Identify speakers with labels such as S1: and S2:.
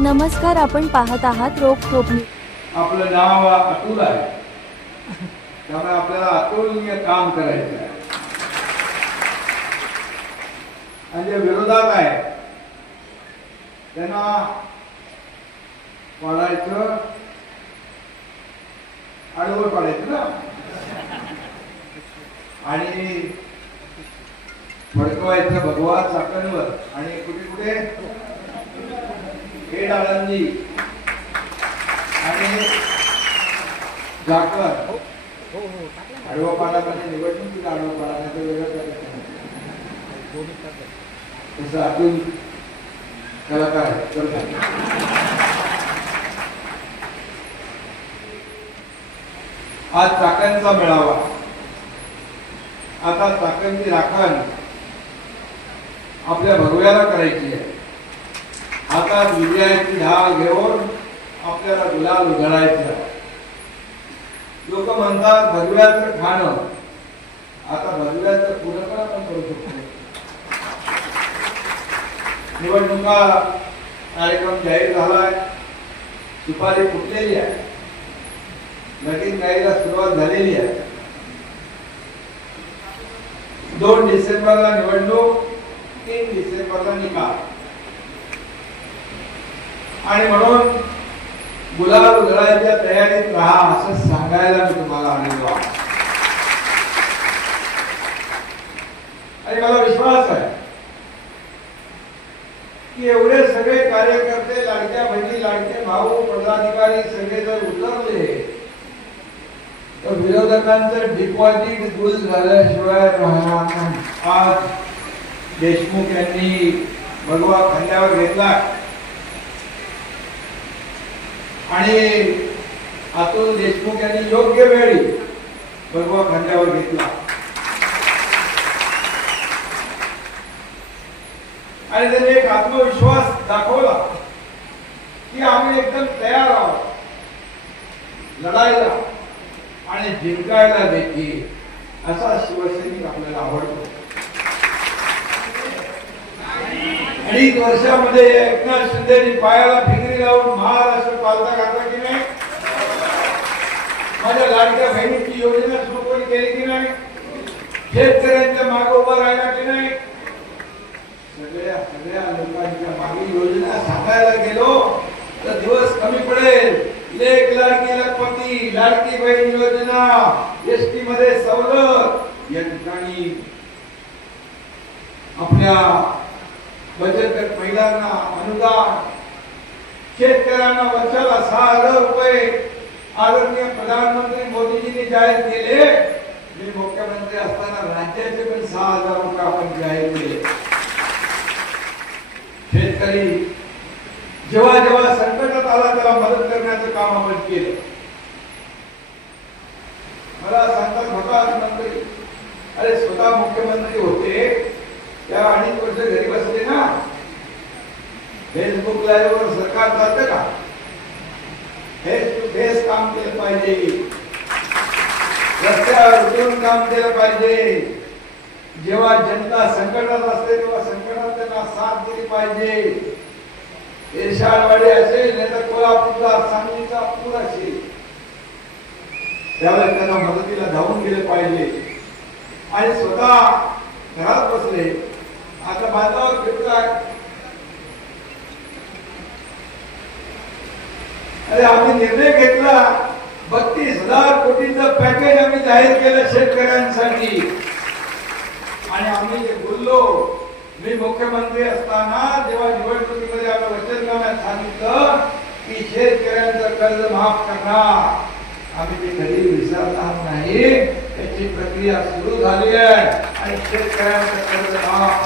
S1: नमस्कार आपण पाहत आहात रोप ठोक
S2: आपलं नाव अतुल आहे. त्यामुळे आपल्याला अतुलनीय काम करायचं आहे. आणि जे विरोधात आहे त्यांना पाडायचं आडवर पाडायचं ना? आणि फडकवायचं भगवा चाकणवर. आणि कुठे कुठे? खेड आळंदी आणि आडवा पाडा म्हणजे निवडणुकीत आडवा पाडा नाही तर वेगळं करायचं तसं अतुल कलाकार. करतो. आज चाकणचा मेळावा. आता चाकणची राखण आपल्या भगव्याला करायची आहे. आता विजयाची ढाल घेऊन आपल्याला गुलाल उधळायचा. लोक म्हणतात भगव्याचं खाणं आता भगव्याचं पुरं आपण करू शकतो. निवडणुका कार्यक्रम जाहीर झालाय. सुपारी फुटलेली आहे. लगीन गाईला सुरुवात झालेली आहे. दोन डिसेंबरला निवडणूक तीन डिसेंबरला निकाल. आणि म्हणून गुलाल उधळायच्या तयारीत राहा असं सांगायला मी तुम्हाला आलेलो आहे. आणि मला विश्वास आहे की एवढे सगळे कार्यकर्ते लाडक्या बहिणी लाडके भाऊ पदाधिकारी सगळे जर उतरले तर विरोधकांचं डिपॉझिट गुल झाल्याशिवाय राहणार नाही. आज देशमुख यांनी भगवा खांद्यावर घेतला आणि अतुल देशमुख यांनी योग्य वेळी भगवा खांद्यावर घेतला. आणि त्यांनी एक आत्मविश्वास दाखवला की आम्ही एकदम तयार आहोत. लढायला आणि जिंकायला देखील असा शिवसैनिक आपल्याला आवडतो. अडीच वर्षामध्ये एकनाथ शिंदेनी पायाला फिगरी लावून महाराष्ट्र पालता घातला की नाही? माझ्या लाडक्या बहिणीची योजना सुरू केली की नाही? शेतकऱ्यांच्या मागे उभा राहिला की नाही? सगळ्या सगळ्या लोकांच्या मागे योजना सांगायला गेलो तर दिवस कमी पडेल. लेख लाडकी लखपती लाडकी बहीण योजना एस टी मध्ये सवलत. या ठिकाणी आपल्या बचत गट महिलांना अनुदान शेतकऱ्यांना वर्षाला सहा हजार रुपये आदरणीय प्रधानमंत्री मोदीजींनी जाहीर केले मी मुख्यमंत्री असताना राज्याचे पण सहा हजार रुपये आपण जाहीर केले शेतकरी जेव्हा जेव्हा संकटात आला त्याला मदत करण्याचं काम आपण केलं मला सांगतात होता मंत्री अरे स्वतः मुख्यमंत्री होते त्या अडीच वर्ष घरी बसले ना फेसबुक लाईव्ह वर का? फेस टू फेस काम केलं पाहिजे. रस्त्यावर उतरून काम केलं पाहिजे. जेव्हा जनता संकटात असते तेव्हा संकटात त्यांना साथ दिली पाहिजे. एरशाळवाडी असेल नाही तर कोल्हापूरचा सांगलीचा पूर असेल त्यावेळेस त्यांना मदतीला धावून गेले पाहिजे. आणि स्वतः घरात बसले. आता बांधावर फिरताय अरे आम्ही निर्णय घेतला बत्तीस हजार कोटीचं पॅकेज आम्ही जाहीर केलं शेतकऱ्यांसाठी. आणि आम्ही जे बोललो मी मुख्यमंत्री असताना जेव्हा निवडणुकीमध्ये आम्ही वचननाम्यात सांगितलं की शेतकऱ्यांचं कर्ज माफ करणार. आम्ही ते कधी विसरणार नाही त्याची प्रक्रिया सुरू झाली आहे. आणि शेतकऱ्यांचं कर्ज माफ